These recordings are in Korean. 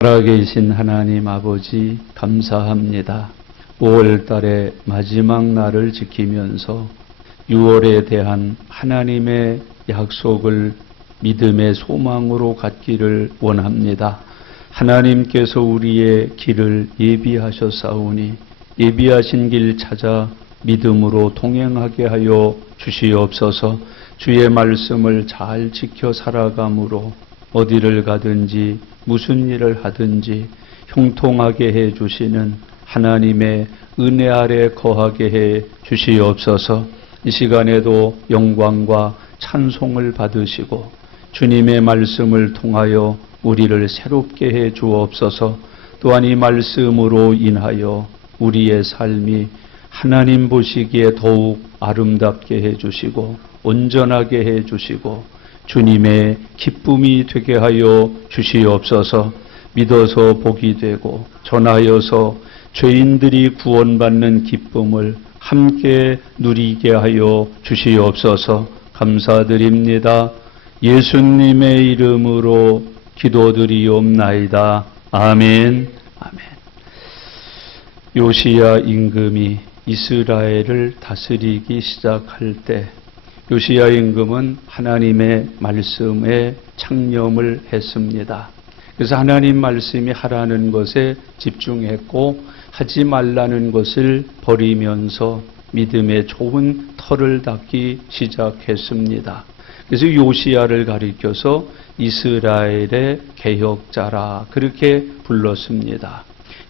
살아계신 하나님 아버지 감사합니다. 5월 달의 마지막 날을 지키면서 6월에 대한 하나님의 약속을 믿음의 소망으로 갖기를 원합니다. 하나님께서 우리의 길을 예비하셨사오니 예비하신 길 찾아 믿음으로 동행하게 하여 주시옵소서. 주의 말씀을 잘 지켜 살아감으로 어디를 가든지 무슨 일을 하든지 형통하게 해 주시는 하나님의 은혜 아래 거하게 해 주시옵소서. 이 시간에도 영광과 찬송을 받으시고 주님의 말씀을 통하여 우리를 새롭게 해 주옵소서. 또한 이 말씀으로 인하여 우리의 삶이 하나님 보시기에 더욱 아름답게 해 주시고 온전하게 해 주시고 주님의 기쁨이 되게 하여 주시옵소서. 믿어서 복이 되고 전하여서 죄인들이 구원받는 기쁨을 함께 누리게 하여 주시옵소서. 감사드립니다. 예수님의 이름으로 기도드리옵나이다. 아멘. 아멘. 요시야 임금이 이스라엘을 다스리기 시작할 때 요시야 임금은 하나님의 말씀에 창념을 했습니다. 그래서 하나님 말씀이 하라는 것에 집중했고 하지 말라는 것을 버리면서 믿음의 좋은 터를 닦기 시작했습니다. 그래서 요시야를 가리켜서 이스라엘의 개혁자라 그렇게 불렀습니다.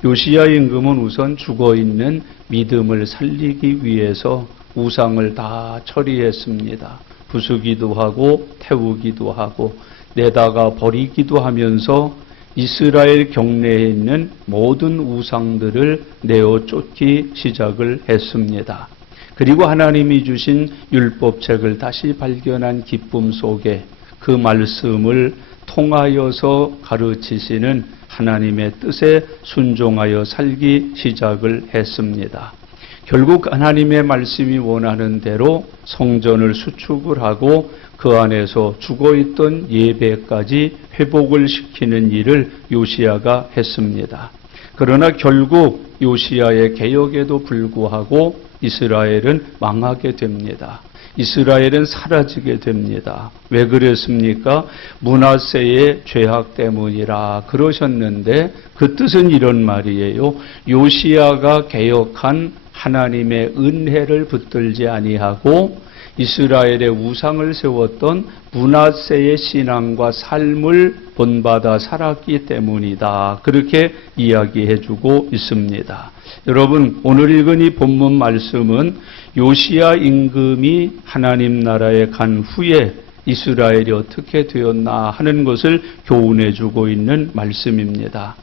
요시야 임금은 우선 죽어있는 믿음을 살리기 위해서 우상을 다 처리했습니다. 부수기도 하고 태우기도 하고 내다가 버리기도 하면서 이스라엘 경내에 있는 모든 우상들을 내어 쫓기 시작을 했습니다. 그리고 하나님이 주신 율법책을 다시 발견한 기쁨 속에 그 말씀을 통하여서 가르치시는 하나님의 뜻에 순종하여 살기 시작을 했습니다. 결국 하나님의 말씀이 원하는 대로 성전을 수축을 하고 그 안에서 죽어있던 예배까지 회복을 시키는 일을 요시야가 했습니다. 그러나 결국 요시야의 개혁에도 불구하고 이스라엘은 망하게 됩니다. 이스라엘은 사라지게 됩니다. 왜 그랬습니까? 므낫세의 죄악 때문이라 그러셨는데 그 뜻은 이런 말이에요. 요시야가 개혁한 하나님의 은혜를 붙들지 아니하고 이스라엘의 우상을 세웠던 므낫세의 신앙과 삶을 본받아 살았기 때문이다. 그렇게 이야기해주고 있습니다. 여러분, 오늘 읽은 이 본문 말씀은 요시야 임금이 하나님 나라에 간 후에 이스라엘이 어떻게 되었나 하는 것을 교훈해주고 있는 말씀입니다.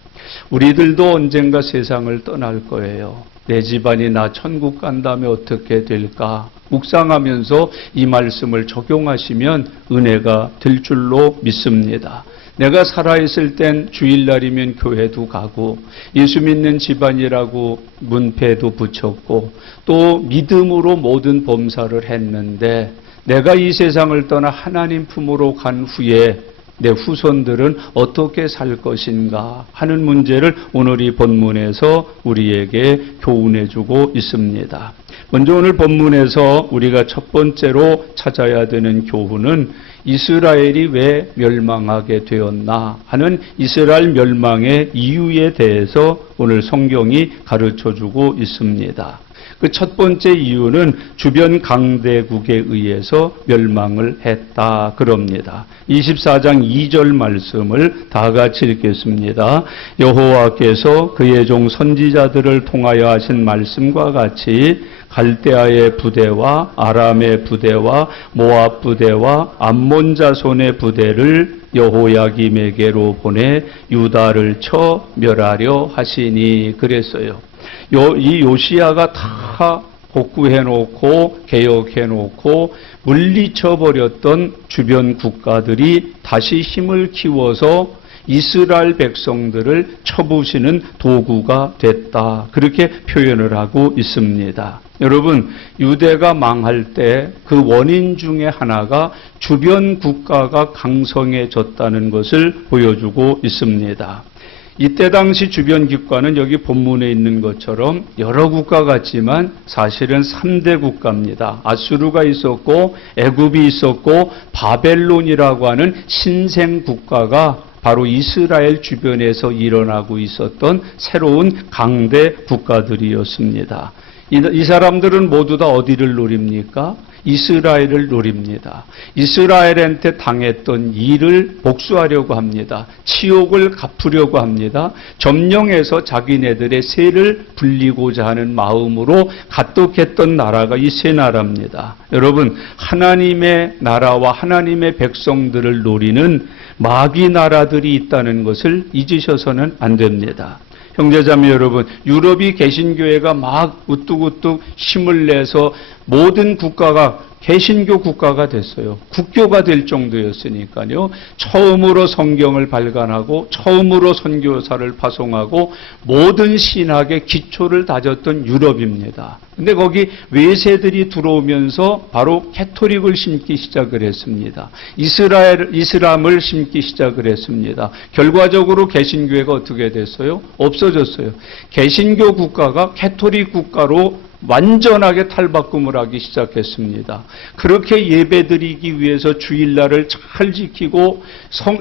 우리들도 언젠가 세상을 떠날 거예요. 내 집안이 나 천국 간다면 어떻게 될까? 묵상하면서 이 말씀을 적용하시면 은혜가 될 줄로 믿습니다. 내가 살아있을 땐 주일날이면 교회도 가고 예수 믿는 집안이라고 문패도 붙였고 또 믿음으로 모든 범사를 했는데 내가 이 세상을 떠나 하나님 품으로 간 후에 내 후손들은 어떻게 살 것인가 하는 문제를 오늘 이 본문에서 우리에게 교훈해주고 있습니다. 먼저 오늘 본문에서 우리가 첫 번째로 찾아야 되는 교훈은 이스라엘이 왜 멸망하게 되었나 하는 이스라엘 멸망의 이유에 대해서 오늘 성경이 가르쳐주고 있습니다. 그 첫 번째 이유는 주변 강대국에 의해서 멸망을 했다 그럽니다. 24장 2절 말씀을 다 같이 읽겠습니다. 여호와께서 그의 종 선지자들을 통하여 하신 말씀과 같이 갈대아의 부대와 아람의 부대와 모압 부대와 암몬 자손의 부대를 여호야김에게로 보내 유다를 쳐 멸하려 하시니 그랬어요. 이 요시야가 다 복구해놓고 개혁해놓고 물리쳐버렸던 주변 국가들이 다시 힘을 키워서 이스라엘 백성들을 쳐부시는 도구가 됐다. 그렇게 표현을 하고 있습니다. 여러분, 유대가 망할 때 그 원인 중에 하나가 주변 국가가 강성해졌다는 것을 보여주고 있습니다. 이때 당시 주변 국가는 여기 본문에 있는 것처럼 여러 국가 같지만 사실은 3대 국가입니다. 아수르가 있었고 애굽이 있었고 바벨론이라고 하는 신생 국가가 바로 이스라엘 주변에서 일어나고 있었던 새로운 강대 국가들이었습니다. 이 사람들은 모두 다 어디를 노립니까? 이스라엘을 노립니다. 이스라엘한테 당했던 일을 복수하려고 합니다. 치욕을 갚으려고 합니다. 점령해서 자기네들의 세를 불리고자 하는 마음으로 가득했던 나라가 이 세 나라입니다. 여러분, 하나님의 나라와 하나님의 백성들을 노리는 마귀 나라들이 있다는 것을 잊으셔서는 안 됩니다. 형제자매 여러분, 유럽이 개신교회가 막 우뚝우뚝 힘을 내서 모든 국가가 개신교 국가가 됐어요. 국교가 될 정도였으니까요. 처음으로 성경을 발간하고 처음으로 선교사를 파송하고 모든 신학의 기초를 다졌던 유럽입니다. 근데 거기 외세들이 들어오면서 바로 캐토릭을 심기 시작을 했습니다. 이슬람을 심기 시작을 했습니다. 결과적으로 개신교회가 어떻게 됐어요? 없어졌어요. 개신교 국가가 캐토릭 국가로 완전하게 탈바꿈을 하기 시작했습니다. 그렇게 예배드리기 위해서 주일날을 잘 지키고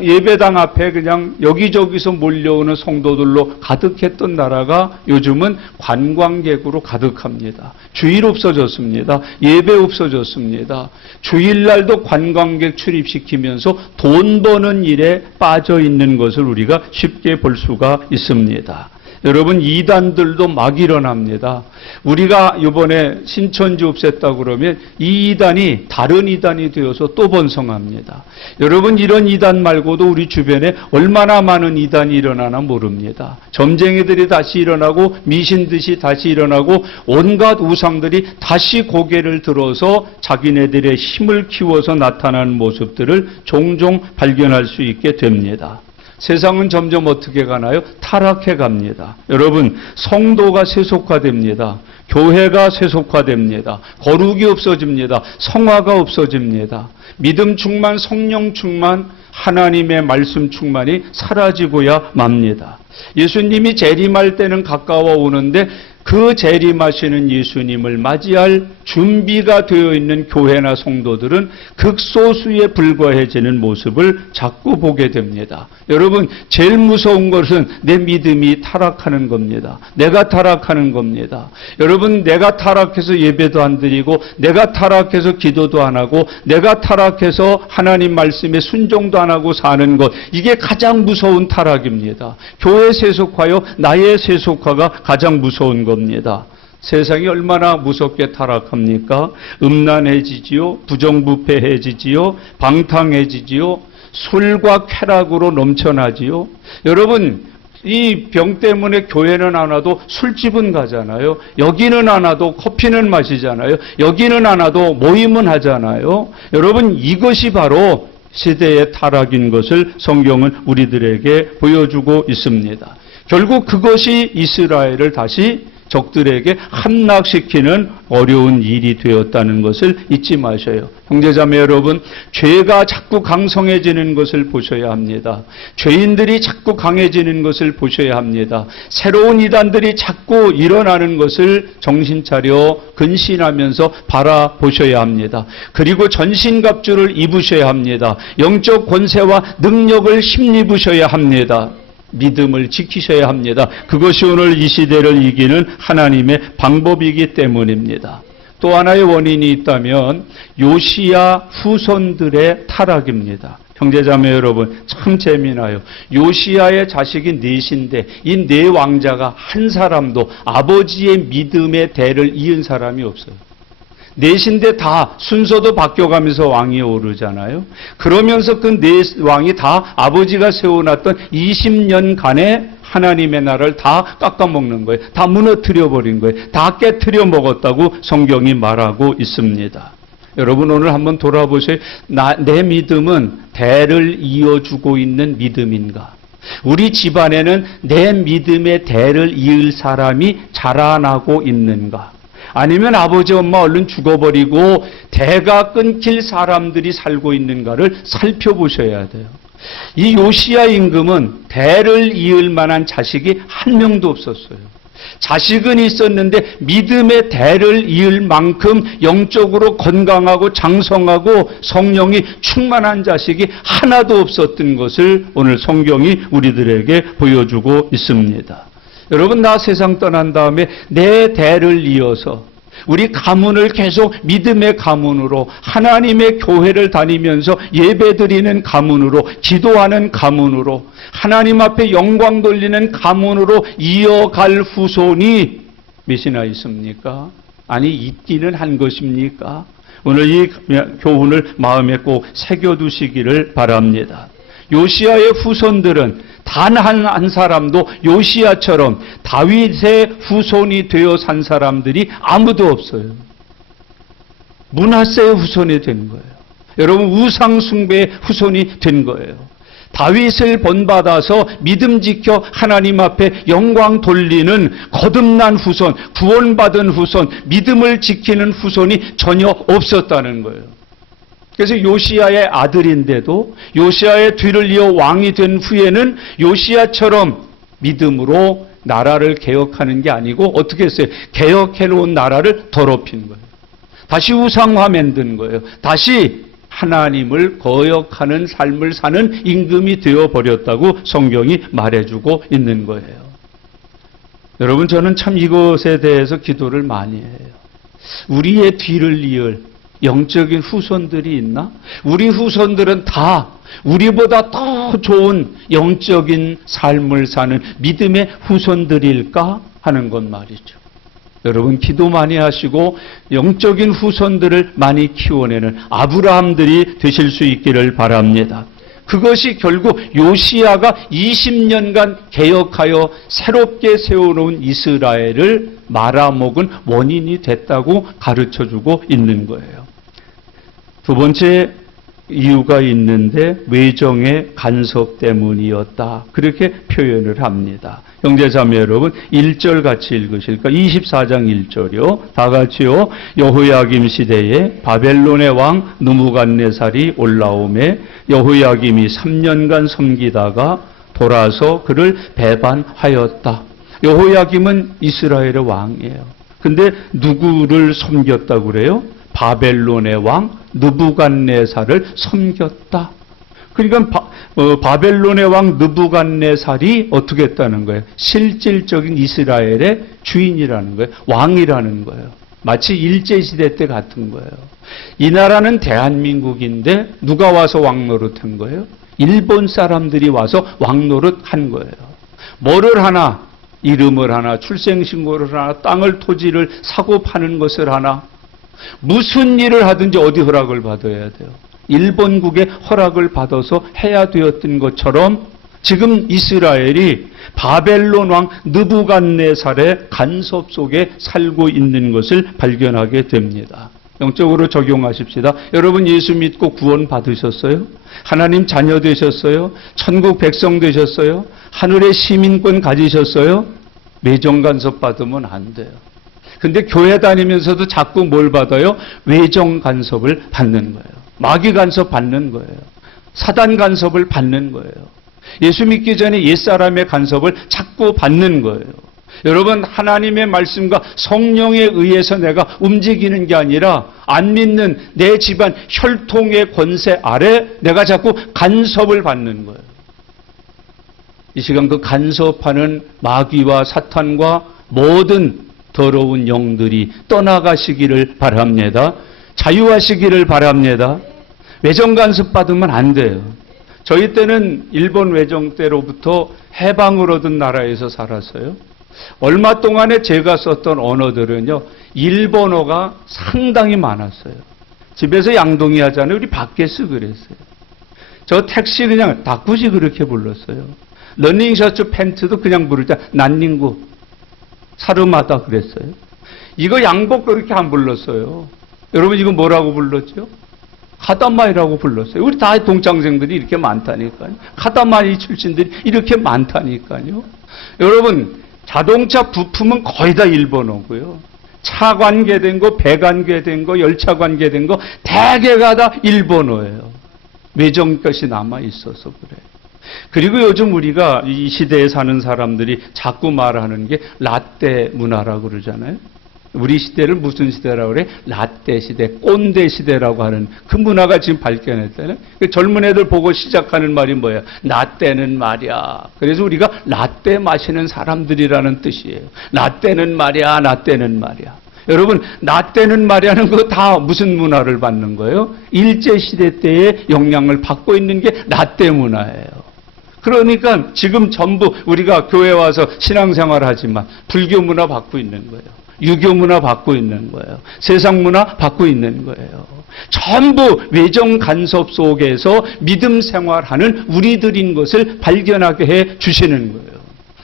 예배당 앞에 그냥 여기저기서 몰려오는 성도들로 가득했던 나라가 요즘은 관광객으로 가득합니다. 주일 없어졌습니다. 예배 없어졌습니다. 주일날도 관광객 출입시키면서 돈 버는 일에 빠져 있는 것을 우리가 쉽게 볼 수가 있습니다. 여러분, 이단들도 막 일어납니다. 우리가 이번에 신천지 없앴다고 그러면 이 이단이 다른 이단이 되어서 또 번성합니다. 여러분, 이런 이단 말고도 우리 주변에 얼마나 많은 이단이 일어나나 모릅니다. 점쟁이들이 다시 일어나고 미신듯이 다시 일어나고 온갖 우상들이 다시 고개를 들어서 자기네들의 힘을 키워서 나타나는 모습들을 종종 발견할 수 있게 됩니다. 세상은 점점 어떻게 가나요? 타락해 갑니다. 여러분, 성도가 세속화됩니다. 교회가 세속화됩니다. 거룩이 없어집니다. 성화가 없어집니다. 믿음 충만, 성령 충만, 하나님의 말씀 충만이 사라지고야 맙니다. 예수님이 재림할 때는 가까워 오는데 그 재림하시는 예수님을 맞이할 준비가 되어 있는 교회나 성도들은 극소수에 불과해지는 모습을 자꾸 보게 됩니다. 여러분, 제일 무서운 것은 내 믿음이 타락하는 겁니다. 내가 타락하는 겁니다. 여러분, 내가 타락해서 예배도 안 드리고 내가 타락해서 기도도 안 하고 내가 타락해서 하나님 말씀에 순종도 안 하고 사는 것, 이게 가장 무서운 타락입니다. 교회 세속화요, 나의 세속화가 가장 무서운 겁니다. 세상이 얼마나 무섭게 타락합니까? 음란해지지요, 부정부패해지지요, 방탕해지지요, 술과 쾌락으로 넘쳐나지요. 여러분, 이 병 때문에 교회는 안 와도 술집은 가잖아요. 여기는 안 와도 커피는 마시잖아요. 여기는 안 와도 모임은 하잖아요. 여러분, 이것이 바로 시대의 타락인 것을 성경은 우리들에게 보여주고 있습니다. 결국 그것이 이스라엘을 다시 적들에게 함락시키는 어려운 일이 되었다는 것을 잊지 마셔요. 형제자매 여러분, 죄가 자꾸 강성해지는 것을 보셔야 합니다. 죄인들이 자꾸 강해지는 것을 보셔야 합니다. 새로운 이단들이 자꾸 일어나는 것을 정신 차려 근신하면서 바라보셔야 합니다. 그리고 전신갑주를 입으셔야 합니다. 영적 권세와 능력을 힘입으셔야 합니다. 믿음을 지키셔야 합니다. 그것이 오늘 이 시대를 이기는 하나님의 방법이기 때문입니다. 또 하나의 원인이 있다면 요시야 후손들의 타락입니다. 형제자매 여러분, 참 재미나요. 요시야의 자식이 넷인데 이 네 왕자가 한 사람도 아버지의 믿음의 대를 이은 사람이 없어요. 넷인데 다 순서도 바뀌어가면서 왕이 오르잖아요. 그러면서 그 네 왕이 다 아버지가 세워놨던 20년간의 하나님의 나라를 다 깎아먹는 거예요. 다 무너뜨려 버린 거예요. 다 깨뜨려 먹었다고 성경이 말하고 있습니다. 여러분, 오늘 한번 돌아보세요. 내 믿음은 대를 이어주고 있는 믿음인가? 우리 집안에는 내 믿음의 대를 이을 사람이 자라나고 있는가? 아니면 아버지 엄마 얼른 죽어버리고 대가 끊길 사람들이 살고 있는가를 살펴보셔야 돼요. 이 요시야 임금은 대를 이을 만한 자식이 한 명도 없었어요. 자식은 있었는데 믿음의 대를 이을 만큼 영적으로 건강하고 장성하고 성령이 충만한 자식이 하나도 없었던 것을 오늘 성경이 우리들에게 보여주고 있습니다. 여러분, 나 세상 떠난 다음에 내 대를 이어서 우리 가문을 계속 믿음의 가문으로, 하나님의 교회를 다니면서 예배드리는 가문으로, 기도하는 가문으로, 하나님 앞에 영광 돌리는 가문으로 이어갈 후손이 몇이나 있습니까? 아니, 있기는 한 것입니까? 오늘 이 교훈을 마음에 꼭 새겨두시기를 바랍니다. 요시야의 후손들은 단 한 사람도 요시야처럼 다윗의 후손이 되어 산 사람들이 아무도 없어요. 므낫세의 후손이 된 거예요. 여러분, 우상 숭배의 후손이 된 거예요. 다윗을 본받아서 믿음 지켜 하나님 앞에 영광 돌리는 거듭난 후손, 구원받은 후손, 믿음을 지키는 후손이 전혀 없었다는 거예요. 그래서 요시야의 아들인데도 요시야의 뒤를 이어 왕이 된 후에는 요시야처럼 믿음으로 나라를 개혁하는 게 아니고 어떻게 했어요? 개혁해놓은 나라를 더럽힌 거예요. 다시 우상화 만든 거예요. 다시 하나님을 거역하는 삶을 사는 임금이 되어버렸다고 성경이 말해주고 있는 거예요. 여러분, 저는 참 이것에 대해서 기도를 많이 해요. 우리의 뒤를 이을 영적인 후손들이 있나? 우리 후손들은 다 우리보다 더 좋은 영적인 삶을 사는 믿음의 후손들일까 하는 건 말이죠. 여러분, 기도 많이 하시고 영적인 후손들을 많이 키워내는 아브라함들이 되실 수 있기를 바랍니다. 그것이 결국 요시야가 20년간 개혁하여 새롭게 세워놓은 이스라엘을 말아먹은 원인이 됐다고 가르쳐주고 있는 거예요. 두 번째 이유가 있는데 외정의 간섭 때문이었다. 그렇게 표현을 합니다. 형제자매 여러분, 1절 같이 읽으실까? 24장 1절이요. 다 같이요. 여호야김 시대에 바벨론의 왕 느부갓네살이 올라오매 여호야김이 3년간 섬기다가 돌아서 그를 배반하였다. 여호야김은 이스라엘의 왕이에요. 근데 누구를 섬겼다고 그래요? 바벨론의 왕 느부갓네살을 섬겼다. 그러니까 바벨론의 왕 느부갓네살이 어떻게 했다는 거예요? 실질적인 이스라엘의 주인이라는 거예요. 왕이라는 거예요. 마치 일제시대 때 같은 거예요. 이 나라는 대한민국인데 누가 와서 왕노릇한 거예요? 일본 사람들이 와서 왕노릇한 거예요. 뭐를 하나? 이름을 하나, 출생신고를 하나, 땅을 토지를 사고 파는 것을 하나, 무슨 일을 하든지 어디 허락을 받아야 돼요? 일본국의 허락을 받아서 해야 되었던 것처럼 지금 이스라엘이 바벨론 왕 느부갓네살의 간섭 속에 살고 있는 것을 발견하게 됩니다. 영적으로 적용하십시다. 여러분, 예수 믿고 구원 받으셨어요? 하나님 자녀 되셨어요? 천국 백성 되셨어요? 하늘의 시민권 가지셨어요? 외정 간섭 받으면 안 돼요. 근데 교회 다니면서도 자꾸 뭘 받아요? 외정 간섭을 받는 거예요. 마귀 간섭 받는 거예요. 사단 간섭을 받는 거예요. 예수 믿기 전에 옛사람의 간섭을 자꾸 받는 거예요. 여러분, 하나님의 말씀과 성령에 의해서 내가 움직이는 게 아니라 안 믿는 내 집안 혈통의 권세 아래 내가 자꾸 간섭을 받는 거예요. 이 시간 그 간섭하는 마귀와 사탄과 모든 더러운 영들이 떠나가시기를 바랍니다. 자유하시기를 바랍니다. 외정 간섭 받으면 안 돼요. 저희 때는 일본 외정 때로부터 해방을 얻은 나라에서 살았어요. 얼마 동안에 제가 썼던 언어들은요, 일본어가 상당히 많았어요. 집에서 양동이 하잖아요. 우리 밖에서 그랬어요. 저 택시 그냥 다쿠시 그렇게 불렀어요. 러닝셔츠 팬츠도 그냥 부를 때 난닝구, 사르마다 그랬어요. 이거 양복 그렇게 안 불렀어요. 여러분, 이거 뭐라고 불렀죠? 카다마이라고 불렀어요. 우리 다 동창생들이 이렇게 많다니까요. 카다마이 출신들이 이렇게 많다니까요. 여러분, 자동차 부품은 거의 다 일본어고요. 차 관계된 거, 배 관계된 거, 열차 관계된 거 대개가 다 일본어예요. 외정 것이 남아 있어서 그래. 그리고 요즘 우리가 이 시대에 사는 사람들이 자꾸 말하는 게 라떼 문화라고 그러잖아요. 우리 시대를 무슨 시대라고 그래? 라떼 시대, 꼰대 시대라고 하는 그 문화가 지금 발견했다는. 젊은 애들 보고 시작하는 말이 뭐야? 라떼는 말이야. 그래서 우리가 라떼 마시는 사람들이라는 뜻이에요. 라떼는 말이야, 라떼는 말이야. 여러분, 라떼는 말이라는 거 다 무슨 문화를 받는 거예요? 일제시대 때의 영향을 받고 있는 게 라떼 문화예요. 그러니까 지금 전부 우리가 교회 와서 신앙생활 하지만 불교 문화 받고 있는 거예요. 유교 문화 받고 있는 거예요. 세상 문화 받고 있는 거예요. 전부 외정 간섭 속에서 믿음 생활하는 우리들인 것을 발견하게 해 주시는 거예요.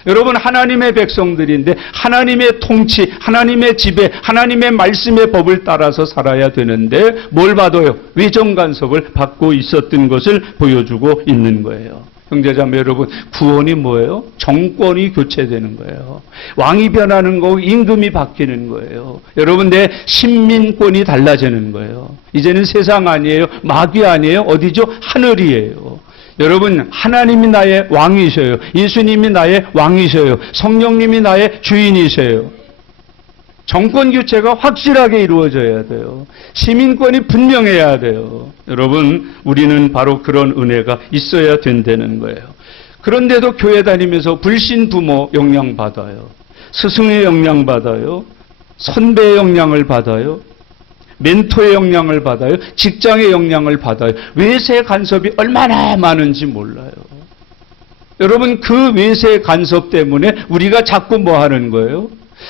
여러분, 하나님의 백성들인데 하나님의 통치, 하나님의 지배, 하나님의 말씀의 법을 따라서 살아야 되는데 뭘 받아요? 외정 간섭을 받고 있었던 것을 보여주고 있는 거예요. 형제자매 여러분, 구원이 뭐예요? 정권이 교체되는 거예요. 왕이 변하는 거고 임금이 바뀌는 거예요. 여러분, 내 신민권이 달라지는 거예요. 이제는 세상 아니에요. 마귀 아니에요. 어디죠? 하늘이에요. 여러분, 하나님이 나의 왕이셔요. 예수님이 나의 왕이셔요. 성령님이 나의 주인이셔요. 정권 교체가 확실하게 이루어져야 돼요. 시민권이 분명해야 돼요. 여러분, 우리는 바로 그런 은혜가 있어야 된다는 거예요. 그런데도 교회 다니면서 불신 부모 영향받아요. 스승의 영향받아요. 선배의 영향을 받아요. 멘토의 영향을 받아요. 직장의 영향을 받아요. 외세 간섭이 얼마나 많은지 몰라요. 여러분, 그 외세 간섭 때문에 우리가 자꾸 뭐 하는 거예요?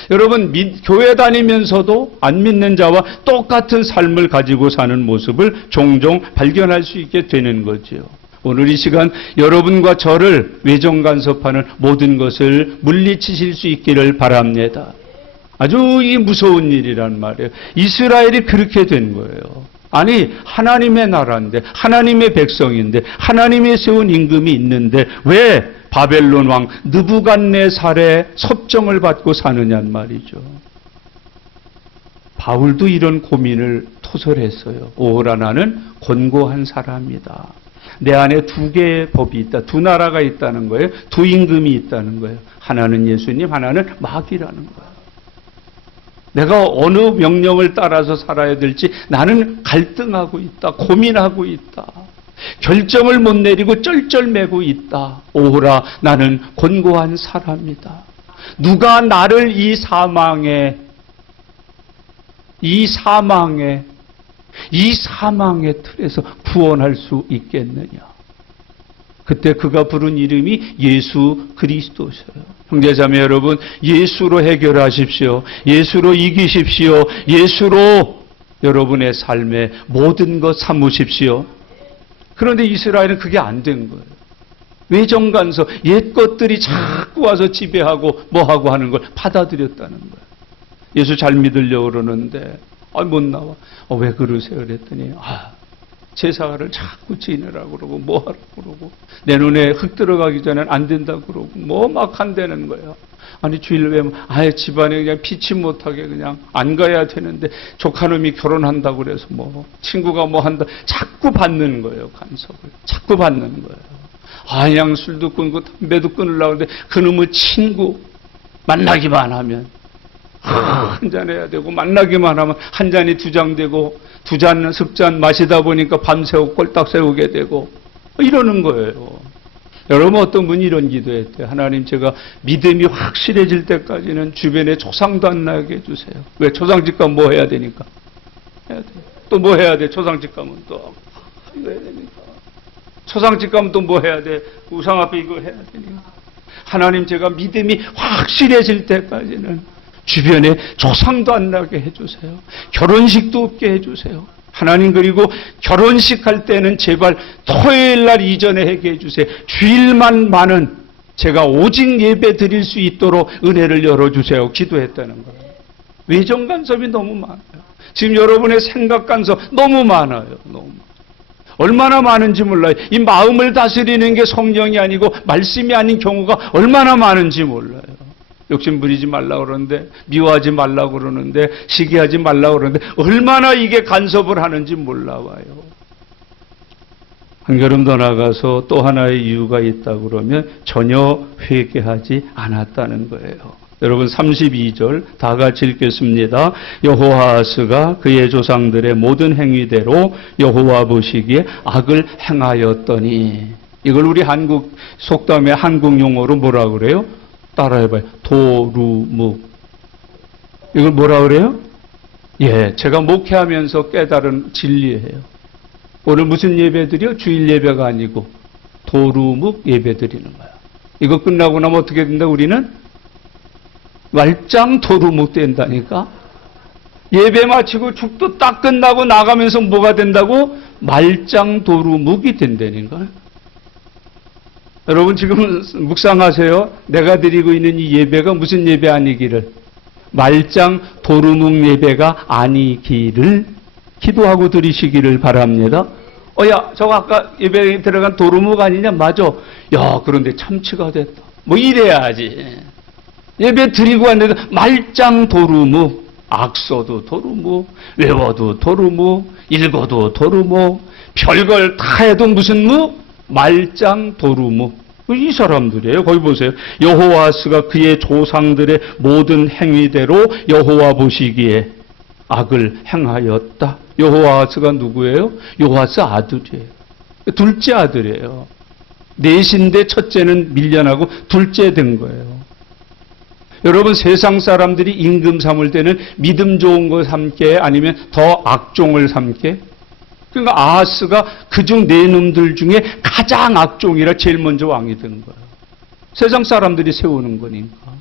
여러분, 교회 다니면서도 안 믿는 자와 똑같은 삶을 가지고 사는 모습을 종종 발견할 수 있게 되는 거지요. 오늘 이 시간 여러분과 저를 외정 간섭하는 모든 것을 물리치실 수 있기를 바랍니다. 아주 이 무서운 일이란 말이에요. 이스라엘이 그렇게 된 거예요. 아니, 하나님의 나라인데, 하나님의 백성인데, 하나님의 세운 임금이 있는데 왜 바벨론 왕 느부갓네살의 섭정을 받고 사느냐는 말이죠. 바울도 이런 고민을 토설했어요. 오호라, 나는 곤고한 사람이다. 내 안에 두 개의 법이 있다. 두 나라가 있다는 거예요. 두 임금이 있다는 거예요. 하나는 예수님, 하나는 마귀라는 거예요. 내가 어느 명령을 따라서 살아야 될지 나는 갈등하고 있다. 고민하고 있다. 결정을 못 내리고 쩔쩔매고 있다. 오호라, 나는 곤고한 사람이다. 누가 나를 이 사망의 틀에서 구원할 수 있겠느냐. 그때 그가 부른 이름이 예수 그리스도셔요. 형제자매 여러분, 예수로 해결하십시오. 예수로 이기십시오. 예수로 여러분의 삶에 모든 것 삼으십시오. 그런데 이스라엘은 그게 안 된 거예요. 외정 간섭, 옛 것들이 자꾸 와서 지배하고 뭐하고 하는 걸 받아들였다는 거예요. 예수 잘 믿으려고 그러는데 못 나와. 왜 그러세요? 그랬더니 제사를 자꾸 지내라고 그러고 뭐하라고 그러고 내 눈에 흙 들어가기 전엔 안 된다고 그러고 뭐 막 한다는 거예요. 아니, 주일 외면 아예 집안에 그냥 피치 못하게 그냥 안 가야 되는데 조카놈이 결혼한다고 그래서 뭐 친구가 뭐 한다 자꾸 받는 거예요. 간섭을 자꾸 받는 거예요. 그냥 술도 끊고 담배도 끊으려고 하는데 그놈의 친구 만나기만 하면 한 잔 해야 되고, 만나기만 하면 한 잔이 두 장 되고, 두 잔, 습잔 마시다 보니까 밤새고 꼴딱 세우게 되고, 이러는 거예요. 여러분, 어떤 분이 이런 기도했대요. 하나님, 제가 믿음이 확실해질 때까지는 주변에 초상도 안 나게 해주세요. 왜? 초상집 가면 뭐 해야 되니까. 해야 돼. 또 뭐 해야 돼? 초상집 가면 또 이거 해야 되니까. 초상집 가면 또 뭐 해야 돼? 우상 앞에 이거 해야 되니까. 하나님, 제가 믿음이 확실해질 때까지는 주변에 조상도 안 나게 해주세요. 결혼식도 없게 해주세요. 하나님, 그리고 결혼식 할 때는 제발 토요일 날 이전에 하게 해주세요. 주일만 제가 오직 예배 드릴 수 있도록 은혜를 열어주세요. 기도했다는 거예요. 외정 간섭이 너무 많아요. 지금 여러분의 생각 간섭 너무 많아요. 너무 많아요. 얼마나 많은지 몰라요. 이 마음을 다스리는 게 성령이 아니고 말씀이 아닌 경우가 얼마나 많은지 몰라요. 욕심 부리지 말라고 그러는데, 미워하지 말라고 그러는데, 시기하지 말라고 그러는데 얼마나 이게 간섭을 하는지 몰라와요. 한 걸음 더 나가서 또 하나의 이유가 있다 그러면 전혀 회개하지 않았다는 거예요. 여러분 32절 다 같이 읽겠습니다. 여호아하스가 그의 조상들의 모든 행위대로 여호와 보시기에 악을 행하였더니, 이걸 우리 한국 속담의 한국 용어로 뭐라 그래요? 따라해봐요. 도루묵. 이걸 뭐라 그래요? 예, 제가 목회하면서 깨달은 진리예요. 오늘 무슨 예배 드려? 주일 예배가 아니고 도루묵 예배 드리는 거야. 이거 끝나고 나면 어떻게 된다? 우리는 말짱 도루묵 된다니까. 예배 마치고 죽도 딱 끝나고 나가면서 뭐가 된다고? 말짱 도루묵이 된다는 거예요. 여러분 지금 묵상하세요. 내가 드리고 있는 이 예배가 무슨 예배 아니기를, 말짱 도루묵 예배가 아니기를 기도하고 드리시기를 바랍니다. 야, 저거 아까 예배에 들어간 도루묵 아니냐? 맞아. 야, 그런데 참치가 됐다. 뭐 이래야지. 예배 드리고 왔는데 말짱 도루묵, 악서도 도루묵, 외워도 도루묵, 읽어도 도루묵, 별걸 다 해도 무슨 묵? 말짱 도루묵. 이 사람들이에요. 거기 보세요. 여호와스가 그의 조상들의 모든 행위대로 여호와 보시기에 악을 행하였다. 여호와스가 누구예요? 여호와스 아들이에요. 둘째 아들이에요. 넷인데 첫째는 밀려나고 둘째 된 거예요. 여러분 세상 사람들이 임금 삼을 때는 믿음 좋은 거 삼게 아니면 더 악종을 삼게? 그러니까 아하스가 그중 네 놈들 중에 가장 악종이라 제일 먼저 왕이 된 거예요. 세상 사람들이 세우는 거니까.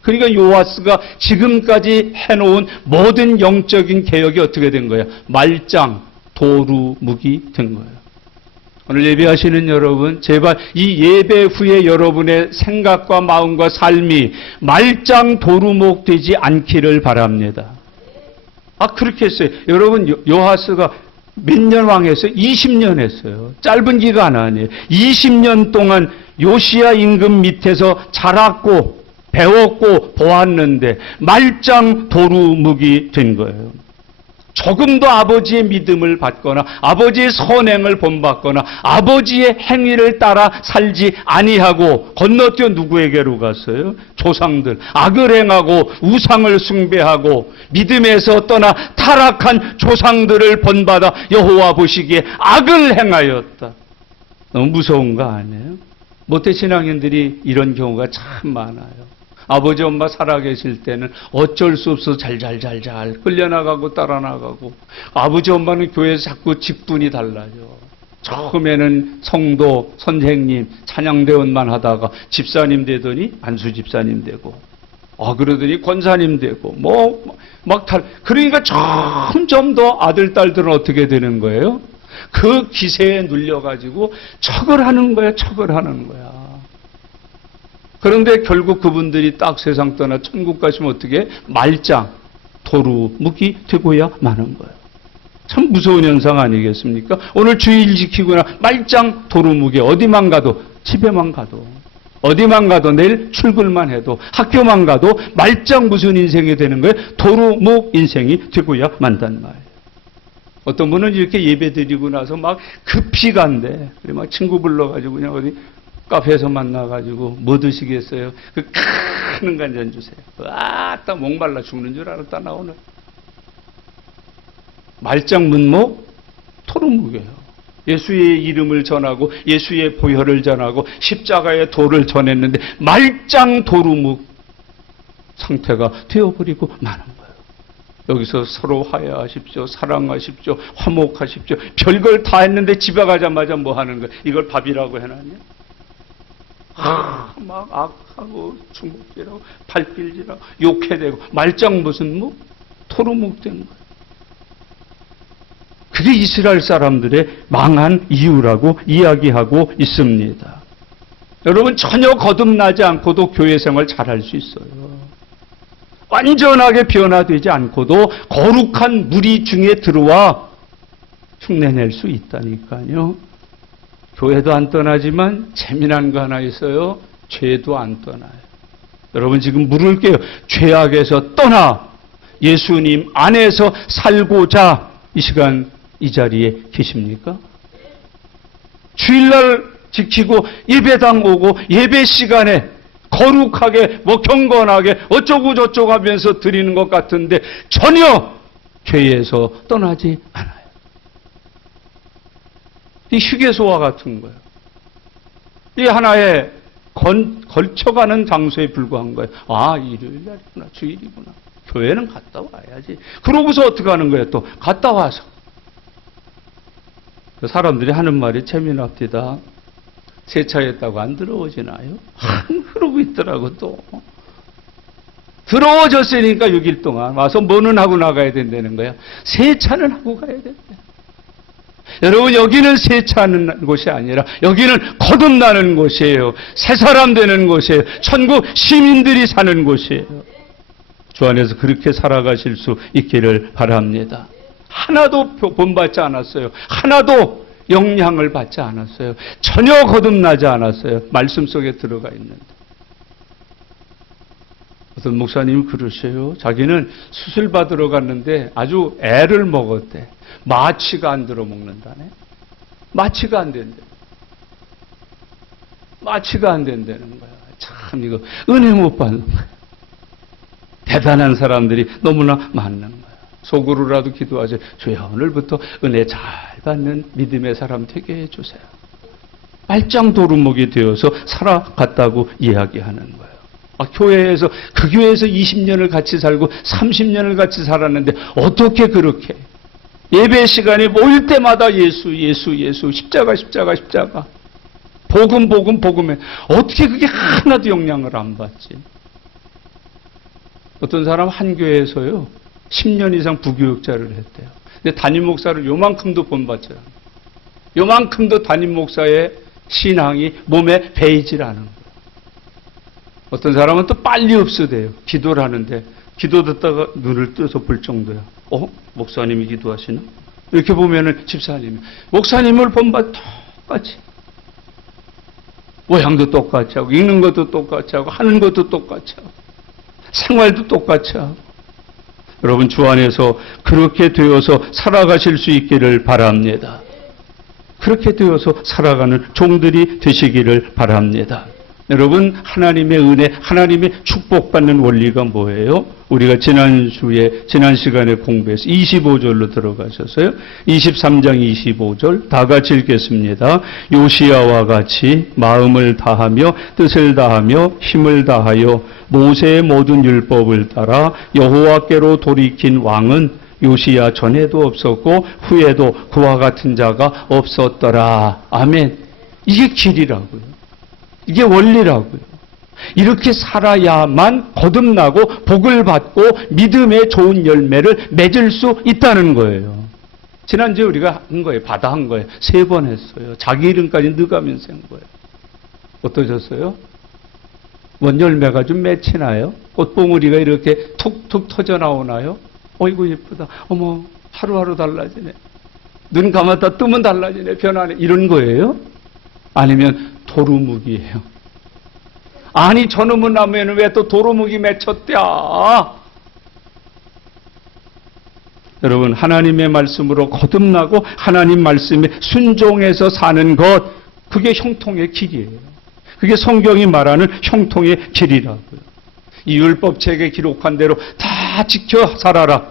그러니까 요아스가 지금까지 해놓은 모든 영적인 개혁이 어떻게 된 거예요? 말짱 도루묵이 된 거예요. 오늘 예배하시는 여러분, 제발 이 예배 후에 여러분의 생각과 마음과 삶이 말짱 도루묵 되지 않기를 바랍니다. 그렇게 했어요. 여러분, 요아스가 몇 년 왕했어요? 20년 했어요. 짧은 기간 아니에요. 20년 동안 요시야 임금 밑에서 자랐고 배웠고 보았는데 말짱 도루묵이 된 거예요. 조금도 아버지의 믿음을 받거나 아버지의 선행을 본받거나 아버지의 행위를 따라 살지 아니하고 건너뛰어 누구에게로 갔어요? 조상들. 악을 행하고 우상을 숭배하고 믿음에서 떠나 타락한 조상들을 본받아 여호와 보시기에 악을 행하였다. 너무 무서운 거 아니에요? 모태신앙인들이 이런 경우가 참 많아요. 아버지 엄마 살아계실 때는 어쩔 수 없어 잘잘잘잘 끌려나가고 따라나가고, 아버지 엄마는 교회에서 자꾸 직분이 달라져. 처음에는 성도, 선생님, 찬양대원만 하다가 집사님 되더니 안수 집사님 되고, 그러더니 권사님 되고, 그러니까 점점 더 아들, 딸들은 어떻게 되는 거예요? 그 기세에 눌려가지고 척을 하는 거야, 척을 하는 거야. 그런데 결국 그분들이 딱 세상 떠나 천국 가시면 어떻게? 말짱, 도루묵이 되고야 마는 거예요. 참 무서운 현상 아니겠습니까? 오늘 주일 지키거나 말짱 도루묵이 어디만 가도, 집에만 가도, 어디만 가도, 내일 출근만 해도, 학교만 가도 말짱 무슨 인생이 되는 거예요? 도루묵 인생이 되고야 만단 말이에요. 어떤 분은 이렇게 예배 드리고 나서 막 급히 간대. 그래 막 친구 불러가지고 그냥 어디 카페에서 만나가지고 뭐 드시겠어요? 그 큰 간잔 주세요. 딱 목말라 죽는 줄 알았다 나 오늘. 말짱 문목 토르묵이에요. 예수의 이름을 전하고 예수의 보혈을 전하고 십자가의 도를 전했는데 말짱 도루묵 상태가 되어버리고 마는 거예요. 여기서 서로 화해하십시오, 사랑하십시오, 화목하십시오. 별걸 다 했는데 집에 가자마자 뭐 하는 거예요? 이걸 밥이라고 해놨냐? 막 악하고 주먹질하고 발길질하고 욕해대고 말짱 무슨 뭐 토르묵 된 거예요. 그게 이스라엘 사람들의 망한 이유라고 이야기하고 있습니다. 여러분 전혀 거듭나지 않고도 교회 생활 잘할 수 있어요. 완전하게 변화되지 않고도 거룩한 무리 중에 들어와 흉내낼 수 있다니까요. 교회도 안 떠나지만 재미난 거 하나 있어요. 죄도 안 떠나요. 여러분 지금 물을게요. 죄악에서 떠나 예수님 안에서 살고자 이 시간 이 자리에 계십니까? 주일날 지키고 예배당 오고 예배 시간에 거룩하게 경건하게 어쩌고 저쩌고 하면서 드리는 것 같은데 전혀 교회에서 떠나지 않아요. 이 휴게소와 같은 거예요. 이 하나의 걸쳐가는 장소에 불과한 거예요. 아, 일요일 날이구나, 주일이구나. 교회는 갔다 와야지. 그러고서 어떻게 하는 거예요? 또 갔다 와서. 사람들이 하는 말이 재미납디다. 세차했다고 안 더러워지나요? 그러고 있더라고 또. 더러워졌으니까 6일 동안 와서 뭐는 하고 나가야 된다는 거야. 세차는 하고 가야 된다. 여러분, 여기는 세차하는 곳이 아니라 여기는 거듭나는 곳이에요. 새 사람 되는 곳이에요. 천국 시민들이 사는 곳이에요. 주 안에서 그렇게 살아가실 수 있기를 바랍니다. 하나도 본받지 않았어요. 하나도 영향을 받지 않았어요. 전혀 거듭나지 않았어요. 말씀 속에 들어가 있는데. 어떤 목사님이 그러셔요. 자기는 수술 받으러 갔는데 아주 애를 먹었대. 마취가 안 들어 먹는다네. 마취가 안 된대. 마취가 안 된다는 거야. 참 이거 은혜 못 받는 거야. 대단한 사람들이 너무나 많은 거야. 속으로라도 기도하죠. 주여, 오늘부터 은혜 잘 받는 믿음의 사람 되게 해주세요. 말짱 도루묵이 되어서 살아갔다고 이야기하는 거예요. 교회에서, 그 교회에서 20년을 같이 살고 30년을 같이 살았는데 어떻게 그렇게 예배 시간에 모일 때마다 예수, 예수, 예수, 십자가, 십자가, 십자가, 복음, 복음, 복음에 어떻게 그게 하나도 영향을 안 받지? 어떤 사람 한 교회에서요 10년 이상 부교육자를 했대요. 근데 담임 목사를 요만큼도 본받지 않아요. 요만큼도 담임 목사의 신앙이 몸에 배이질 않은 거예요. 어떤 사람은 또 빨리 흡수돼요. 기도를 하는데 기도 듣다가 눈을 떠서 볼 정도야. 목사님이 기도하시나? 이렇게 보면은 집사님이 목사님을 본받 똑같이 모양도 똑같이 하고 읽는 것도 똑같이 하고 하는 것도 똑같이 하고 생활도 똑같이 하고. 여러분, 주 안에서 그렇게 되어서 살아가실 수 있기를 바랍니다. 그렇게 되어서 살아가는 종들이 되시기를 바랍니다. 여러분, 하나님의 은혜, 하나님의 축복받는 원리가 뭐예요? 우리가 지난 시간에 공부해서 25절로 들어가셔서요. 23장 25절 다 같이 읽겠습니다. 요시야와 같이 마음을 다하며 뜻을 다하며 힘을 다하여 모세의 모든 율법을 따라 여호와께로 돌이킨 왕은 요시야 전에도 없었고 후에도 그와 같은 자가 없었더라. 아멘. 이게 길이라고요. 이게 원리라고요. 이렇게 살아야만 거듭나고 복을 받고 믿음의 좋은 열매를 맺을 수 있다는 거예요. 지난주에 우리가 한 거예요. 한 거예요. 3번 했어요. 자기 이름까지 넣어가면서 한 거예요. 어떠셨어요? 뭔 열매가 좀 맺히나요? 꽃봉우리가 이렇게 툭툭 터져 나오나요? 어이구 예쁘다. 어머, 하루하루 달라지네. 눈 감았다 뜨면 달라지네. 변하네. 이런 거예요? 아니면 도루묵이에요. 아니, 저놈의 나무에는 왜 또 도루묵이 맺혔대야? 여러분, 하나님의 말씀으로 거듭나고 하나님 말씀에 순종해서 사는 것, 그게 형통의 길이에요. 그게 성경이 말하는 형통의 길이라고요. 이 율법책에 기록한 대로 다 지켜 살아라.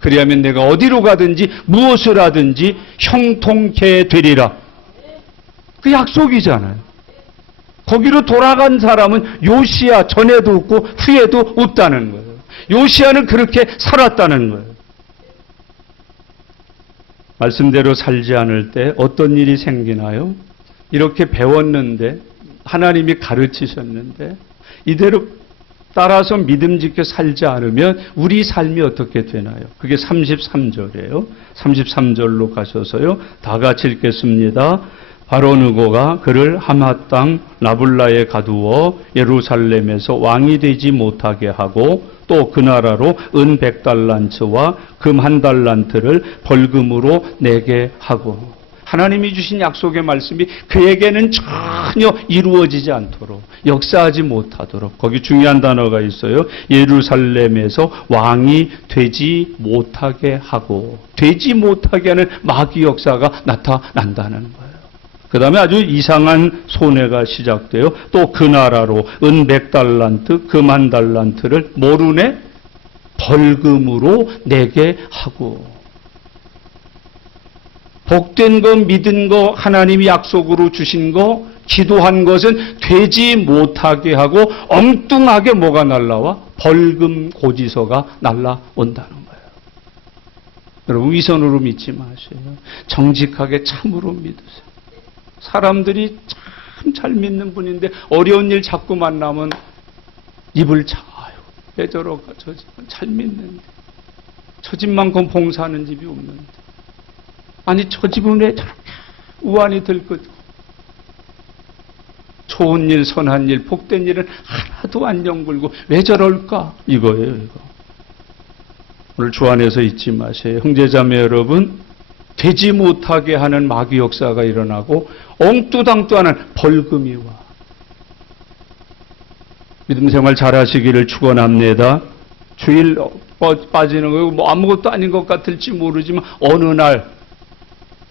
그리하면 내가 어디로 가든지 무엇을 하든지 형통케 되리라. 그 약속이잖아요. 거기로 돌아간 사람은 요시야 전에도 없고 후에도 없다는 거예요. 요시야는 그렇게 살았다는 거예요. 말씀대로 살지 않을 때 어떤 일이 생기나요? 이렇게 배웠는데, 하나님이 가르치셨는데 이대로 따라서 믿음 지켜 살지 않으면 우리 삶이 어떻게 되나요? 그게 33절이에요. 33절로 가셔서요. 다 같이 읽겠습니다. 바로 느고가 그를 하맛 땅 라블라에 가두어 예루살렘에서 왕이 되지 못하게 하고 또 그 나라로 은 100달란트와 금 1달란트를 벌금으로 내게 하고. 하나님이 주신 약속의 말씀이 그에게는 전혀 이루어지지 않도록, 역사하지 못하도록, 거기 중요한 단어가 있어요. 예루살렘에서 왕이 되지 못하게 하고, 되지 못하게 하는 마귀 역사가 나타난다는 거예요. 그 다음에 아주 이상한 손해가 시작돼요. 또 그 나라로 은 100달란트, 금 1달란트를 모르네 벌금으로 내게 하고. 복된 거, 믿은 거, 하나님이 약속으로 주신 거, 기도한 것은 되지 못하게 하고 엉뚱하게 뭐가 날라와? 벌금 고지서가 날라온다는 거예요. 여러분 위선으로 믿지 마세요. 정직하게 참으로 믿으세요. 사람들이 참 잘 믿는 분인데 어려운 일 자꾸 만나면 입을 차요. 왜 저럴까? 저 집은 잘 믿는데. 저 집만큼 봉사하는 집이 없는데. 아니 저 집은 왜 저렇게 우환이 들끓고 좋은 일, 선한 일, 복된 일은 하나도 안 연글고 왜 저럴까? 이거예요. 이거. 오늘 주 안에서 잊지 마세요. 형제자매 여러분, 되지 못하게 하는 마귀 역사가 일어나고 엉뚜당뚜하는 벌금이 와. 믿음 생활 잘하시기를 축원합니다. 주일 빠지는 거 뭐 아무것도 아닌 것 같을지 모르지만 어느 날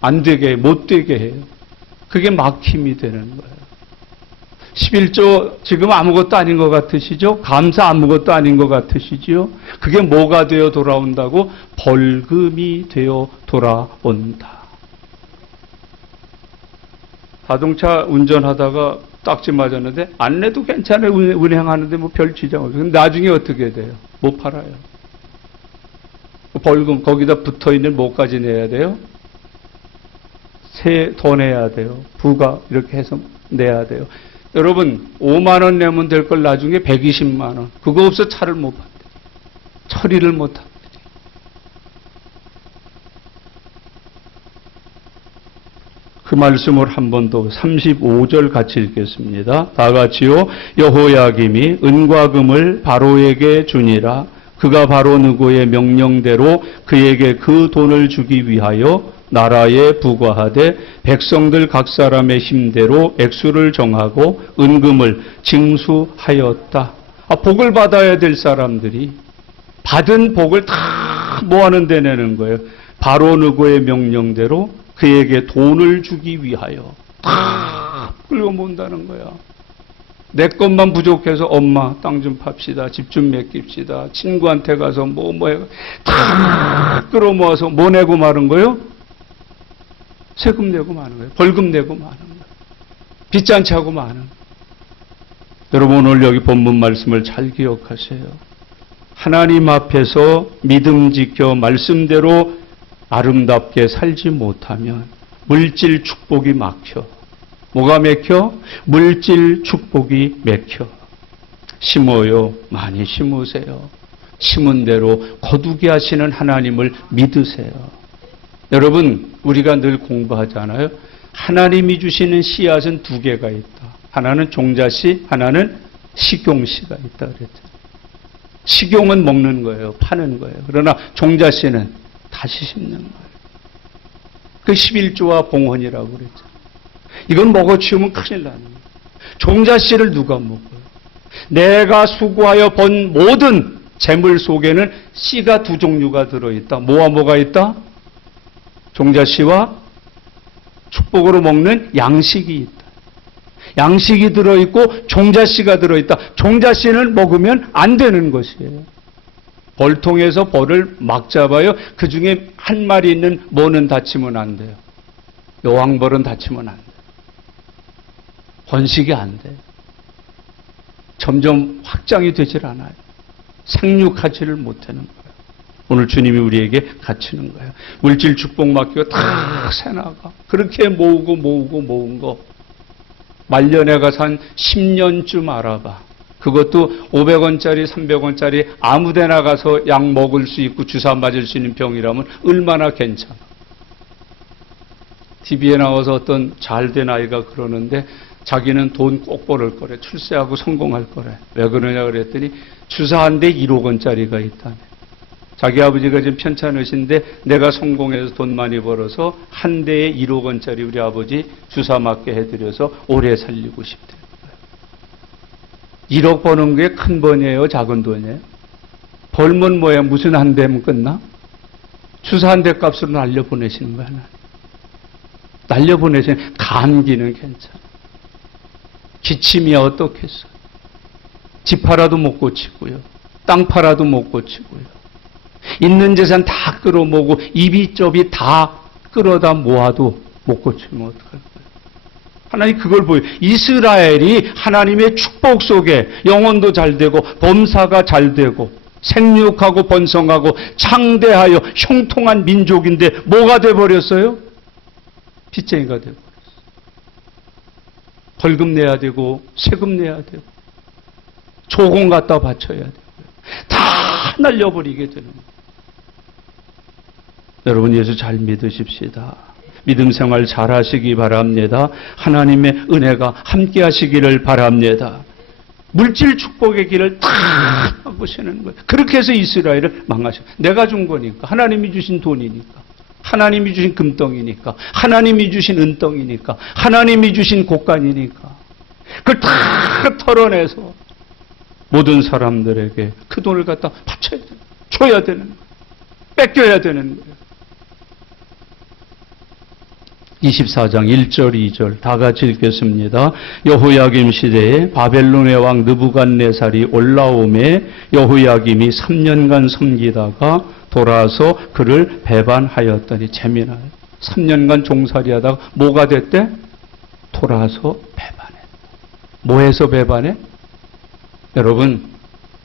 안 되게 못 되게 해요. 그게 막힘이 되는 거예요. 11조 지금 아무것도 아닌 것 같으시죠? 감사 아무것도 아닌 것 같으시죠? 그게 뭐가 되어 돌아온다고? 벌금이 되어 돌아온다. 자동차 운전하다가 딱지 맞았는데 안 내도 괜찮아요. 운행하는데 뭐 별 지장 없어요. 근데 나중에 어떻게 돼요? 못 팔아요. 벌금 거기다 붙어있는 뭐까지 내야 돼요? 세 더 내야 돼요. 부가 이렇게 해서 내야 돼요. 여러분 5만 원 내면 될 걸 나중에 120만 원. 그거 없어 차를 못 판대. 처리를 못 한대. 그 말씀을 한 번 더 35절 같이 읽겠습니다. 다 같이요. 여호야김이 은과 금을 바로에게 주니라. 그가 바로 느고의 명령대로 그에게 그 돈을 주기 위하여 나라에 부과하되 백성들 각 사람의 힘대로 액수를 정하고 은금을 징수하였다. 복을 받아야 될 사람들이 받은 복을 다 모아는 내는 거예요. 바로 느고의 명령대로 그에게 돈을 주기 위하여 다 끌고 모은다는 거야. 내 것만 부족해서 엄마 땅 좀 팝시다. 집 좀 맡깁시다. 친구한테 가서 뭐 해. 다 끌어모아서 뭐 내고 마는 거예요? 세금 내고 마는 거예요. 벌금 내고 마는 거예요. 빚잔치 하고 마는 거예요. 여러분 오늘 여기 본문 말씀을 잘 기억하세요. 하나님 앞에서 믿음 지켜 말씀대로 아름답게 살지 못하면 물질 축복이 막혀. 뭐가 막혀? 물질 축복이 막혀. 심어요. 많이 심으세요. 심은 대로 거두게 하시는 하나님을 믿으세요. 여러분 우리가 늘 공부하잖아요. 하나님이 주시는 씨앗은 두 개가 있다. 하나는 종자씨, 하나는 식용씨가 있다 그랬잖아요. 식용은 먹는 거예요. 파는 거예요. 그러나 종자씨는 다시 심는 거예요. 그 11조와 봉헌이라고 그랬잖아요. 이건 먹어치우면 큰일 나는 거예요. 종자씨를 누가 먹어요? 내가 수고하여 번 모든 재물 속에는 씨가 두 종류가 들어있다. 뭐와 뭐가 있다? 종자씨와 축복으로 먹는 양식이 있다. 양식이 들어있고 종자씨가 들어있다. 종자씨는 먹으면 안 되는 것이에요. 벌통에서 벌을 막 잡아요. 그 중에 한 마리 있는 뭐는 다치면 안 돼요. 여왕벌은 다치면 안 돼요. 번식이 안 돼요. 점점 확장이 되질 않아요. 생육하지를 못하는 거예요. 오늘 주님이 우리에게 갖추는 거예요. 물질 축복 맡기고 다 새나가. 그렇게 모은 거 말년에 가서 한 10년쯤 알아봐. 그것도 500원짜리 300원짜리 아무데나 가서 약 먹을 수 있고 주사 맞을 수 있는 병이라면 얼마나 괜찮아. TV에 나와서 어떤 잘된 아이가 그러는데 자기는 돈 꼭 벌을 거래. 출세하고 성공할 거래. 왜 그러냐 그랬더니 주사 한 대 1억 원짜리가 있다네. 자기 아버지가 지금 편찮으신데 내가 성공해서 돈 많이 벌어서 한 대에 1억 원짜리 우리 아버지 주사 맞게 해드려서 오래 살리고 싶대요. 1억 버는 게 큰 돈이에요? 작은 돈이에요? 벌면 뭐야? 무슨 한 대면 끝나? 주사 한 대 값으로 날려보내시는 거야. 날려보내시는 감기는 괜찮아. 기침이야 어떻겠어. 집 팔아도 못 고치고요. 땅 팔아도 못 고치고요. 있는 재산 다 끌어모으고 이비저비 다 끌어다 모아도 못 고치면 어떡할 거예요. 하나님 그걸 보여요. 이스라엘이 하나님의 축복 속에 영혼도 잘 되고 범사가 잘 되고 생육하고 번성하고 창대하여 형통한 민족인데 뭐가 돼버렸어요? 빚쟁이가 돼버렸어요. 벌금 내야 되고 세금 내야 되고 조공 갖다 바쳐야 되고 다 날려버리게 되는 거예요. 여러분 예수 잘 믿으십시다. 믿음 생활 잘 하시기 바랍니다. 하나님의 은혜가 함께 하시기를 바랍니다. 물질 축복의 길을 다 막으시는 거예요. 그렇게 해서 이스라엘을 망하셔요. 내가 준 거니까. 하나님이 주신 돈이니까. 하나님이 주신 금덩이니까. 하나님이 주신 은덩이니까. 하나님이 주신 곡간이니까. 그걸 다 털어내서 모든 사람들에게 그 돈을 갖다 바쳐야 돼요. 줘야 되는 거예요. 뺏겨야 되는 거예요. 24장 1절 2절 다 같이 읽겠습니다. 여호야김 시대에 바벨론의 왕 느부갓네살이 올라오매 여호야김이 3년간 섬기다가 돌아서 그를 배반하였더니 재미나요. 3년간 종살이하다가 뭐가 됐대? 돌아서 배반했다. 뭐해서 배반해? 여러분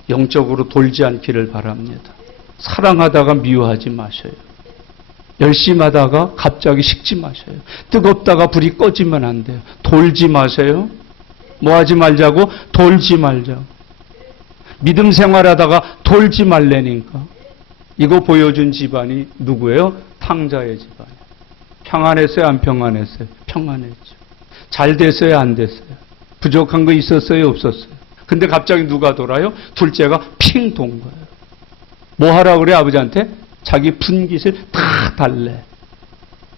영적으로 돌지 않기를 바랍니다. 사랑하다가 미워하지 마셔요. 열심히 하다가 갑자기 식지 마셔요. 뜨겁다가 불이 꺼지면 안 돼요. 돌지 마세요. 뭐 하지 말자고? 돌지 말자고. 믿음 생활하다가 돌지 말래니까. 이거 보여준 집안이 누구예요? 탕자의 집안이에요. 평안했어요? 안 평안했어요? 평안했죠. 잘 됐어요? 안 됐어요? 부족한 거 있었어요? 없었어요? 근데 갑자기 누가 돌아요? 둘째가 핑 돈 거예요. 뭐 하라고 그래 아버지한테? 자기 분깃을 다 달래.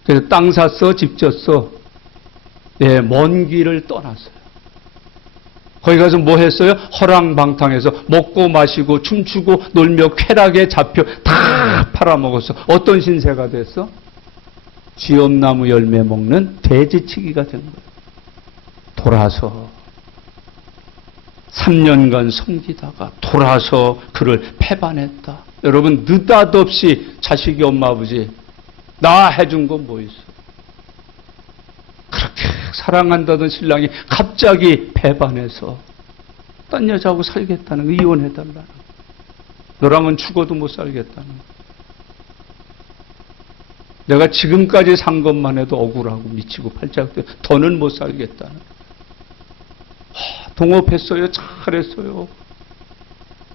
그래서 땅 샀어, 집 졌어. 네, 먼 길을 떠났어요. 거기 가서 뭐 했어요? 허랑방탕해서 먹고 마시고 춤추고 놀며 쾌락에 잡혀 다 팔아먹었어. 어떤 신세가 됐어? 쥐엄나무 열매 먹는 돼지치기가 된 거예요. 돌아서 3년간 섬기다가 돌아서 그를 배반했다. 여러분 느닷없이 자식이 엄마 아버지 나 해준 건 뭐 있어? 그렇게 사랑한다던 신랑이 갑자기 배반해서 딴 여자하고 살겠다는 거, 이혼해달라는 거. 너랑은 죽어도 못 살겠다는 거. 내가 지금까지 산 것만 해도 억울하고 미치고 팔짝 뛰어 더는 못 살겠다는 거. 동업했어요. 잘했어요.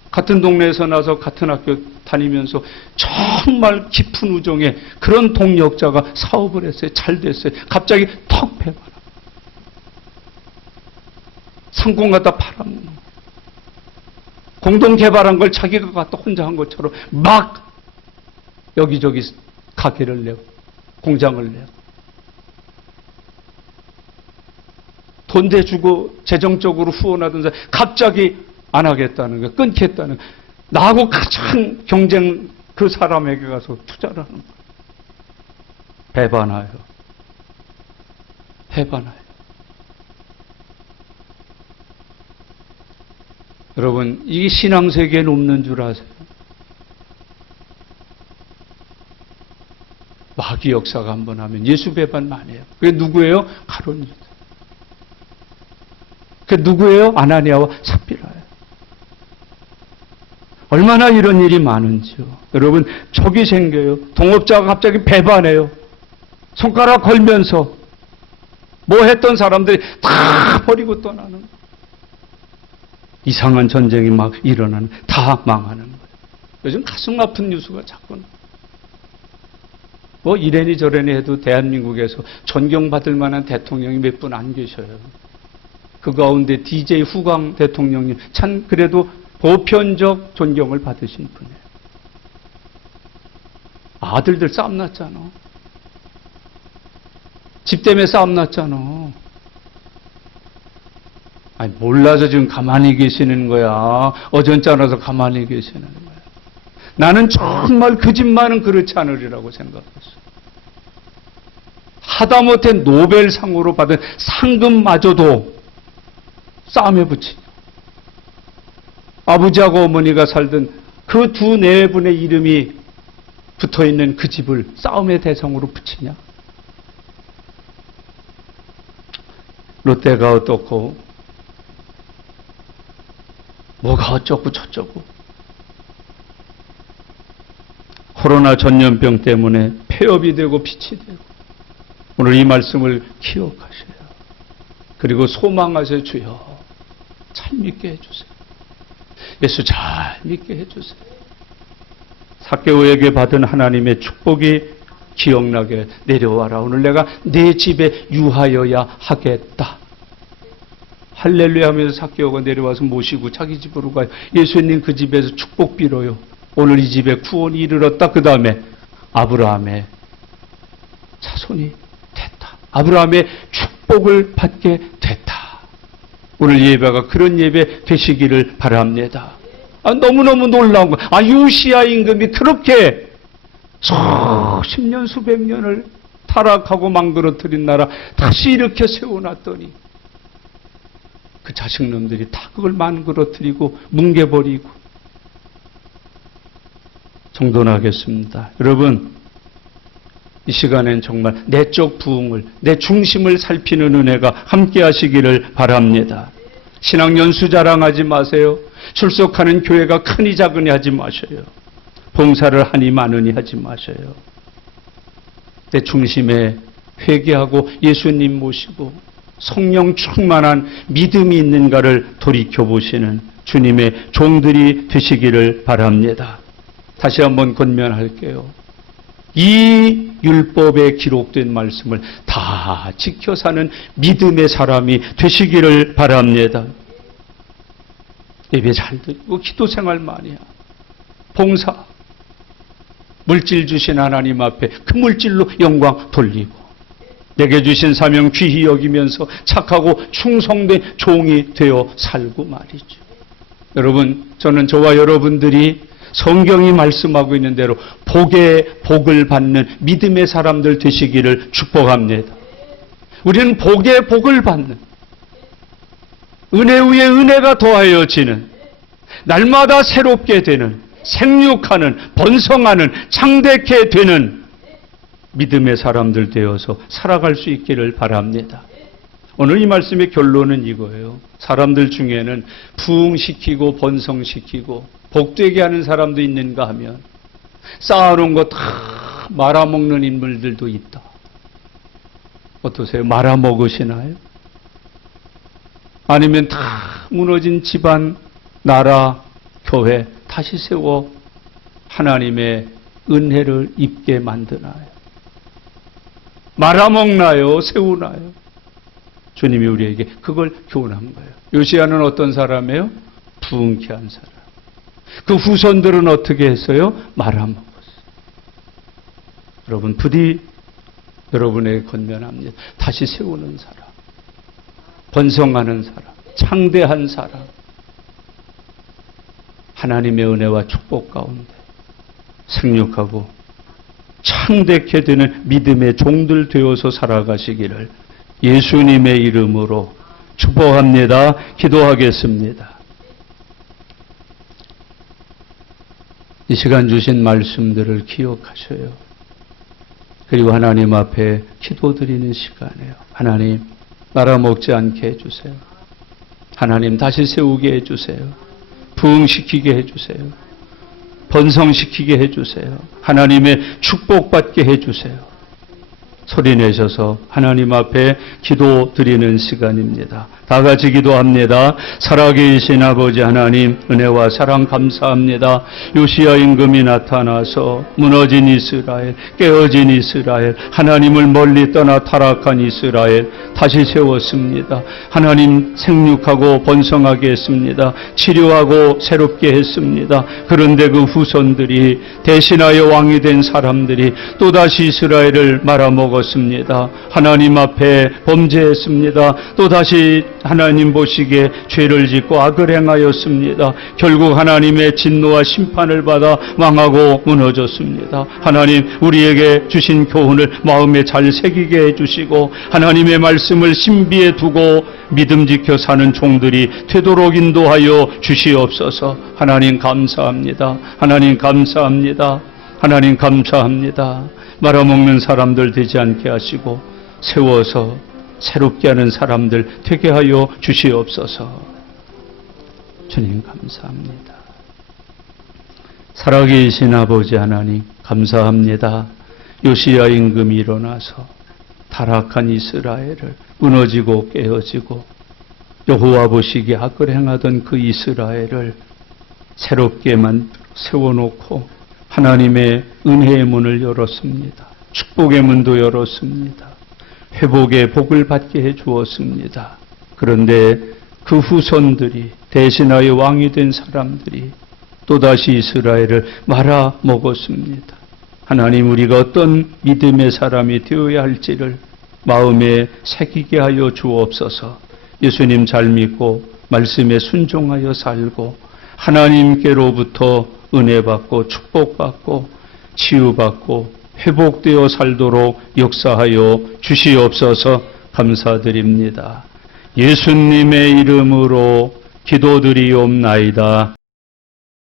같은 동네에서 나서 같은 학교 다니면서 정말 깊은 우정에 그런 동역자가 사업을 했어요. 잘 됐어요. 갑자기 턱 배반하고 상권 갖다 팔아먹는 거예요. 공동 개발한 걸 자기가 갖다 혼자 한 것처럼 막 여기저기 가게를 내고 공장을 내고 돈 대주고 재정적으로 후원하던 사람 갑자기 안 하겠다는 거예요. 끊겠다는 거예요. 나하고 가장 경쟁 그 사람에게 가서 투자를 하는 거예요. 배반하여. 배반하여. 여러분, 이 신앙세계에는 없는 줄 아세요? 마귀 역사가 한번 하면 예수 배반 많이 해요. 그게 누구예요? 가룟 유다. 그게 누구예요? 아나니아와 삽비라예요. 얼마나 이런 일이 많은지요. 여러분, 적이 생겨요. 동업자가 갑자기 배반해요. 손가락 걸면서 뭐 했던 사람들이 다 버리고 떠나는 거예요. 이상한 전쟁이 막 일어나는, 다 망하는 거예요. 요즘 가슴 아픈 뉴스가 자꾸 뭐 이래니 저래니 해도 대한민국에서 존경받을 만한 대통령이 몇 분 안 계셔요. 그 가운데 DJ 후광 대통령님 참 그래도 보편적 존경을 받으신 분이에요. 아들들 싸움 났잖아. 집 때문에 싸움 났잖아. 아니, 몰라서 지금 가만히 계시는 거야. 어전찮아서 가만히 계시는 거야. 나는 정말 그 집만은 그렇지 않으리라고 생각했어. 하다못해 노벨상으로 받은 상금마저도 싸움에 붙이냐. 아버지하고 어머니가 살던 그 두 네 분의 이름이 붙어있는 그 집을 싸움의 대상으로 붙이냐. 롯데가 어떻고 뭐가 어쩌고 저쩌고. 코로나 전염병 때문에 폐업이 되고 빛이 되고. 오늘 이 말씀을 기억하셔요. 그리고 소망하세요. 주여 잘 믿게 해주세요. 예수 잘 믿게 해주세요. 삭개오에게 받은 하나님의 축복이 기억나게 내려와라. 오늘 내가 내 집에 유하여야 하겠다. 할렐루야 하면서 삭개오가 내려와서 모시고 자기 집으로 가요. 예수님 그 집에서 축복 빌어요. 오늘 이 집에 구원이 이르렀다. 그 다음에 아브라함의 자손이 됐다. 아브라함의 축복을 받게 됐다. 오늘 예배가 그런 예배 되시기를 바랍니다. 너무너무 놀라운 거. 요시야 임금이 그렇게 수십 년 수백 년을 타락하고 망그러뜨린 나라 다시 이렇게 세워놨더니 그 자식놈들이 다 그걸 망그러뜨리고 뭉개버리고. 정돈하겠습니다. 여러분, 이 시간엔 정말 내적 부흥을, 내 중심을 살피는 은혜가 함께 하시기를 바랍니다. 신앙 연수 자랑하지 마세요. 출석하는 교회가 크니 작으니 하지 마셔요. 봉사를 하니 많으니 하지 마셔요. 내 중심에 회개하고 예수님 모시고 성령 충만한 믿음이 있는가를 돌이켜보시는 주님의 종들이 되시기를 바랍니다. 다시 한번 권면할게요. 이 율법에 기록된 말씀을 다 지켜 사는 믿음의 사람이 되시기를 바랍니다. 예배 잘 드리고 기도 생활 많이 하고 봉사, 물질 주신 하나님 앞에 그 물질로 영광 돌리고 내게 주신 사명 귀히 여기면서 착하고 충성된 종이 되어 살고 말이죠. 여러분, 저는 저와 여러분들이 성경이 말씀하고 있는 대로 복의 복을 받는 믿음의 사람들 되시기를 축복합니다. 우리는 복의 복을 받는, 은혜 위에 은혜가 더하여지는, 날마다 새롭게 되는, 생육하는, 번성하는, 창대케 되는 믿음의 사람들 되어서 살아갈 수 있기를 바랍니다. 오늘 이 말씀의 결론은 이거예요. 사람들 중에는 부흥시키고 번성시키고 복되게 하는 사람도 있는가 하면 쌓아놓은 거 다 말아먹는 인물들도 있다. 어떠세요? 말아먹으시나요? 아니면 다 무너진 집안, 나라, 교회 다시 세워 하나님의 은혜를 입게 만드나요? 말아먹나요? 세우나요? 주님이 우리에게 그걸 교훈한 거예요. 요시야는 어떤 사람이에요? 부흥케 한 사람. 그 후손들은 어떻게 했어요? 말아먹었어요. 여러분, 부디 여러분에게 권면합니다. 다시 세우는 사람, 번성하는 사람, 창대한 사람, 하나님의 은혜와 축복 가운데 생육하고 창대케 되는 믿음의 종들 되어서 살아가시기를 예수님의 이름으로 축복합니다. 기도하겠습니다. 이 시간 주신 말씀들을 기억하셔요. 그리고 하나님 앞에 기도드리는 시간이에요. 하나님, 말아먹지 않게 해주세요. 하나님, 다시 세우게 해주세요. 부흥시키게 해주세요. 번성시키게 해주세요. 하나님의 축복받게 해주세요. 소리내셔서 하나님 앞에 기도드리는 시간입니다. 다 같이 기도합니다. 살아계신 아버지 하나님, 은혜와 사랑 감사합니다. 요시야 임금이 나타나서 무너진 이스라엘, 깨어진 이스라엘, 하나님을 멀리 떠나 타락한 이스라엘 다시 세웠습니다. 하나님, 생육하고 번성하게 했습니다. 치료하고 새롭게 했습니다. 그런데 그 후손들이 대신하여 왕이 된 사람들이 또다시 이스라엘을 말아먹어 먹었습니다. 하나님 앞에 범죄했습니다. 또다시 하나님 보시기에 죄를 짓고 악을 행하였습니다. 결국 하나님의 진노와 심판을 받아 망하고 무너졌습니다. 하나님 우리에게 주신 교훈을 마음에 잘 새기게 해주시고 하나님의 말씀을 신비에 두고 믿음 지켜 사는 종들이 되도록 인도하여 주시옵소서. 하나님 감사합니다. 하나님 감사합니다. 하나님 감사합니다. 말아먹는 사람들 되지 않게 하시고 세워서 새롭게 하는 사람들 되게 하여 주시옵소서. 주님 감사합니다. 살아계신 아버지 하나님 감사합니다. 요시야 임금이 일어나서 타락한 이스라엘을 무너지고 깨어지고 여호와 보시기에 악을 행하던 그 이스라엘을 새롭게만 세워놓고 하나님의 은혜의 문을 열었습니다. 축복의 문도 열었습니다. 회복의 복을 받게 해 주었습니다. 그런데 그 후손들이 대신하여 왕이 된 사람들이 또다시 이스라엘을 말아 먹었습니다. 하나님 우리가 어떤 믿음의 사람이 되어야 할지를 마음에 새기게 하여 주옵소서. 예수님 잘 믿고 말씀에 순종하여 살고 하나님께로부터 은혜 받고 축복받고 치유받고 회복되어 살도록 역사하여 주시옵소서. 감사드립니다. 예수님의 이름으로 기도드리옵나이다.